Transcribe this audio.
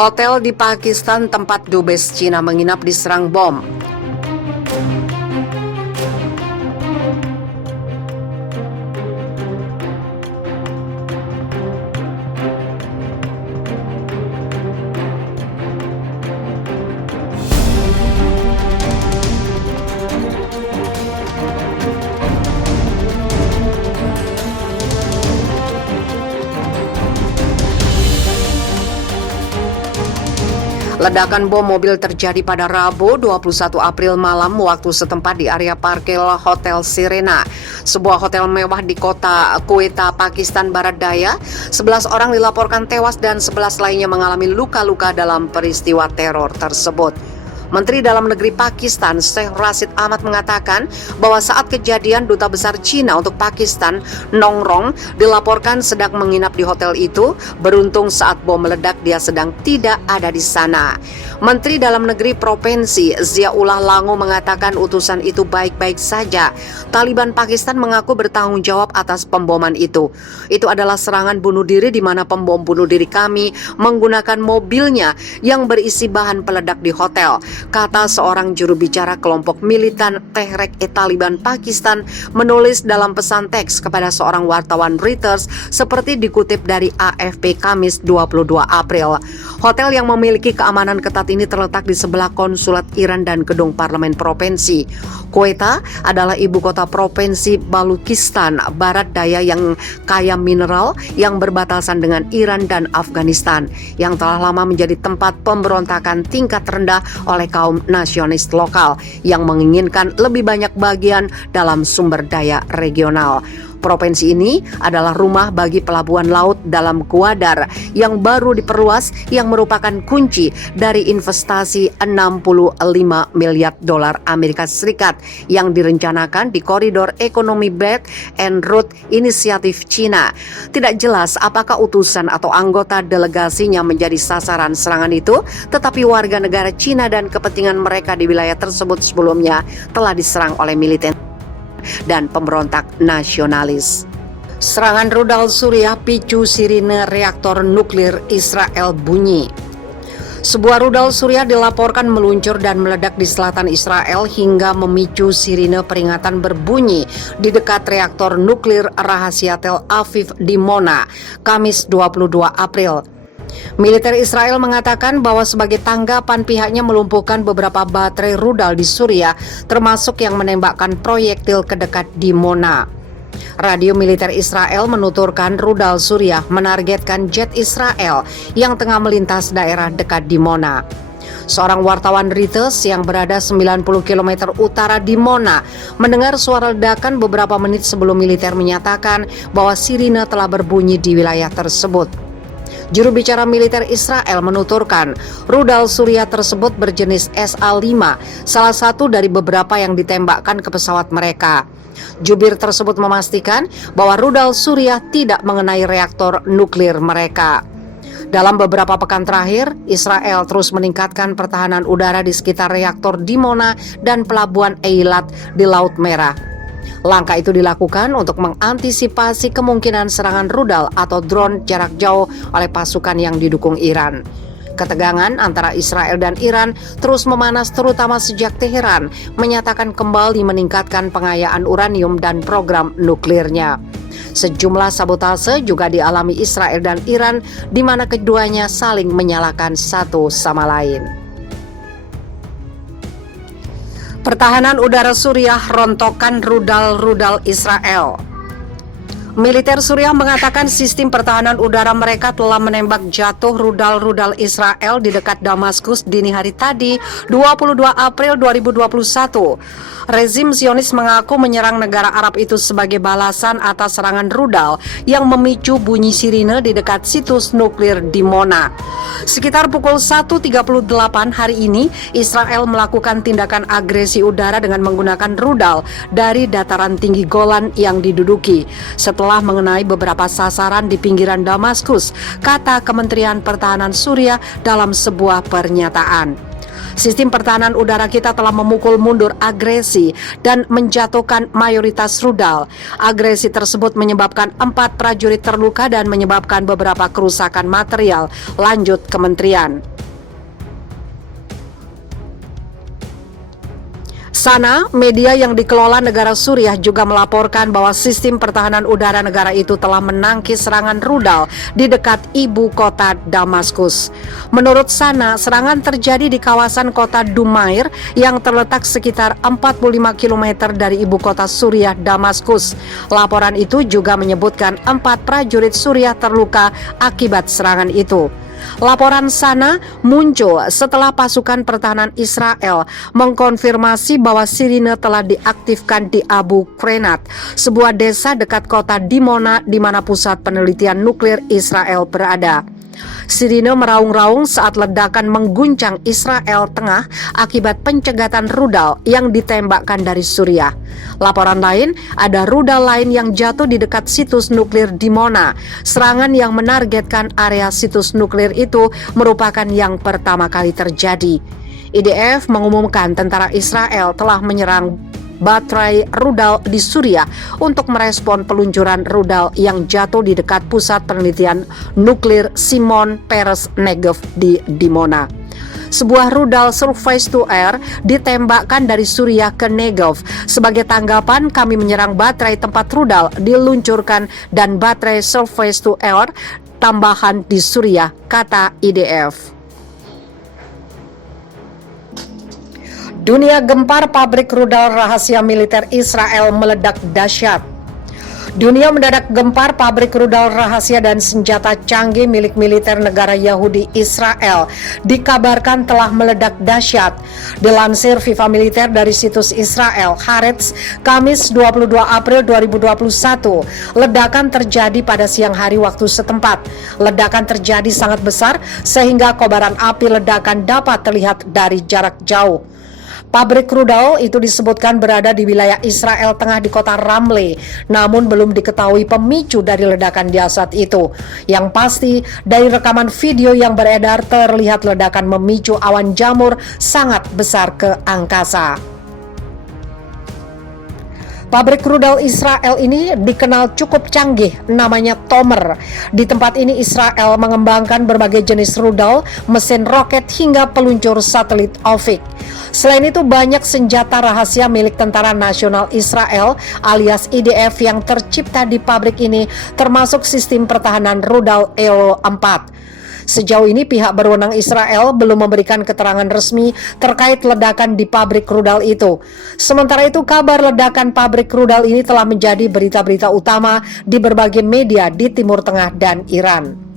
Hotel di Pakistan tempat dubes Cina menginap diserang bom. Ledakan bom mobil terjadi pada Rabu 21 April malam waktu setempat di area parkir Hotel Serena, sebuah hotel mewah di kota Quetta, Pakistan Barat Daya. 11 orang dilaporkan tewas dan 11 lainnya mengalami luka-luka dalam peristiwa teror tersebut. Menteri Dalam Negeri Pakistan, Sheikh Rashid Ahmad mengatakan bahwa saat kejadian Duta Besar Cina untuk Pakistan, Nongrong, dilaporkan sedang menginap di hotel itu. Beruntung saat bom meledak dia sedang tidak ada di sana. Menteri Dalam Negeri Provinsi Ziaullah Lango mengatakan utusan itu baik-baik saja. Taliban Pakistan mengaku bertanggung jawab atas pemboman itu. Itu adalah serangan bunuh diri di mana pembom bunuh diri kami menggunakan mobilnya yang berisi bahan peledak di hotel, kata seorang juru bicara kelompok militan Tehrik-e-Taliban Pakistan menulis dalam pesan teks kepada seorang wartawan Reuters seperti dikutip dari AFP Kamis 22 April. Hotel yang memiliki keamanan ketat ini terletak di sebelah konsulat Iran dan gedung parlemen provinsi. Quetta adalah ibu kota provinsi Balochistan Barat Daya yang kaya mineral yang berbatasan dengan Iran dan Afghanistan, yang telah lama menjadi tempat pemberontakan tingkat rendah oleh kaum nasionalis lokal yang menginginkan lebih banyak bagian dalam sumber daya regional. Provinsi ini adalah rumah bagi pelabuhan laut dalam Gwadar yang baru diperluas, yang merupakan kunci dari investasi 65 miliar dolar Amerika Serikat yang direncanakan di koridor ekonomi Belt and Road Initiative Cina. Tidak jelas apakah utusan atau anggota delegasinya menjadi sasaran serangan itu, tetapi warga negara Cina dan kepentingan mereka di wilayah tersebut sebelumnya telah diserang oleh militer dan pemberontak nasionalis. Serangan rudal Suriah picu sirine reaktor nuklir Israel bunyi. Sebuah rudal Suriah dilaporkan meluncur dan meledak di selatan Israel hingga memicu sirine peringatan berbunyi di dekat reaktor nuklir rahasia Tel Aviv Dimona, Kamis 22 April. Militer Israel mengatakan bahwa sebagai tanggapan pihaknya melumpuhkan beberapa baterai rudal di Suriah, termasuk yang menembakkan proyektil ke dekat Dimona. Radio militer Israel menuturkan rudal Suriah menargetkan jet Israel yang tengah melintas daerah dekat Dimona. Seorang wartawan Reuters yang berada 90 km utara Dimona mendengar suara ledakan beberapa menit sebelum militer menyatakan bahwa sirine telah berbunyi di wilayah tersebut. Juru bicara militer Israel menuturkan rudal Suriah tersebut berjenis SA-5, salah satu dari beberapa yang ditembakkan ke pesawat mereka. Jubir tersebut memastikan bahwa rudal Suriah tidak mengenai reaktor nuklir mereka. Dalam beberapa pekan terakhir, Israel terus meningkatkan pertahanan udara di sekitar reaktor Dimona dan pelabuhan Eilat di Laut Merah. Langkah itu dilakukan untuk mengantisipasi kemungkinan serangan rudal atau drone jarak jauh oleh pasukan yang didukung Iran. Ketegangan antara Israel dan Iran terus memanas terutama sejak Teheran menyatakan kembali meningkatkan pengayaan uranium dan program nuklirnya. Sejumlah sabotase juga dialami Israel dan Iran di mana keduanya saling menyalahkan satu sama lain. Pertahanan udara Suriah rontokkan rudal-rudal Israel. Militer Suriah mengatakan sistem pertahanan udara mereka telah menembak jatuh rudal-rudal Israel di dekat Damaskus dini hari tadi, 22 April 2021. Rezim Zionis mengaku menyerang negara Arab itu sebagai balasan atas serangan rudal yang memicu bunyi sirine di dekat situs nuklir Dimona. Sekitar pukul 1.38 hari ini, Israel melakukan tindakan agresi udara dengan menggunakan rudal dari dataran tinggi Golan yang diduduki. Setelah telah mengenai beberapa sasaran di pinggiran Damaskus, kata Kementerian Pertahanan Suriah dalam sebuah pernyataan. Sistem pertahanan udara kita telah memukul mundur agresi dan menjatuhkan mayoritas rudal. Agresi tersebut menyebabkan 4 prajurit terluka dan menyebabkan beberapa kerusakan material, lanjut kementerian. Sana, media yang dikelola negara Suriah juga melaporkan bahwa sistem pertahanan udara negara itu telah menangkis serangan rudal di dekat ibu kota Damaskus. Menurut Sana, serangan terjadi di kawasan kota Dumair yang terletak sekitar 45 km dari ibu kota Suriah, Damaskus. Laporan itu juga menyebutkan 4 prajurit Suriah terluka akibat serangan itu. Laporan Sana muncul setelah pasukan pertahanan Israel mengkonfirmasi bahwa sirine telah diaktifkan di Abu Qrenat, sebuah desa dekat kota Dimona di mana pusat penelitian nuklir Israel berada. Sirine meraung-raung saat ledakan mengguncang Israel Tengah akibat pencegatan rudal yang ditembakkan dari Suriah. Laporan lain, ada rudal lain yang jatuh di dekat situs nuklir Dimona. Serangan yang menargetkan area situs nuklir itu merupakan yang pertama kali terjadi. IDF mengumumkan tentara Israel telah menyerang baterai rudal di Suriah untuk merespon peluncuran rudal yang jatuh di dekat pusat penelitian nuklir Shimon Peres Negev di Dimona. Sebuah rudal surface to air ditembakkan dari Suriah ke Negev. Sebagai tanggapan, kami menyerang baterai tempat rudal diluncurkan dan baterai surface to air tambahan di Suriah, kata IDF. Dunia gempar, pabrik rudal rahasia militer Israel meledak dahsyat. Dunia mendadak gempar, pabrik rudal rahasia dan senjata canggih milik militer negara Yahudi Israel dikabarkan telah meledak dahsyat. Dilansir Viva Militer dari situs Israel Haaretz, Kamis 22 April 2021, ledakan terjadi pada siang hari waktu setempat. Ledakan terjadi sangat besar sehingga kobaran api ledakan dapat terlihat dari jarak jauh. Pabrik rudal itu disebutkan berada di wilayah Israel Tengah di kota Ramle, namun belum diketahui pemicu dari ledakan dahsyat itu. Yang pasti, dari rekaman video yang beredar terlihat ledakan memicu awan jamur sangat besar ke angkasa. Pabrik rudal Israel ini dikenal cukup canggih, namanya Tomer. Di tempat ini Israel mengembangkan berbagai jenis rudal, mesin roket hingga peluncur satelit Ovik. Selain itu banyak senjata rahasia milik Tentara Nasional Israel alias IDF yang tercipta di pabrik ini, termasuk sistem pertahanan rudal Elo 4. Sejauh ini pihak berwenang Israel belum memberikan keterangan resmi terkait ledakan di pabrik rudal itu. Sementara itu kabar ledakan pabrik rudal ini telah menjadi berita-berita utama di berbagai media di Timur Tengah dan Iran.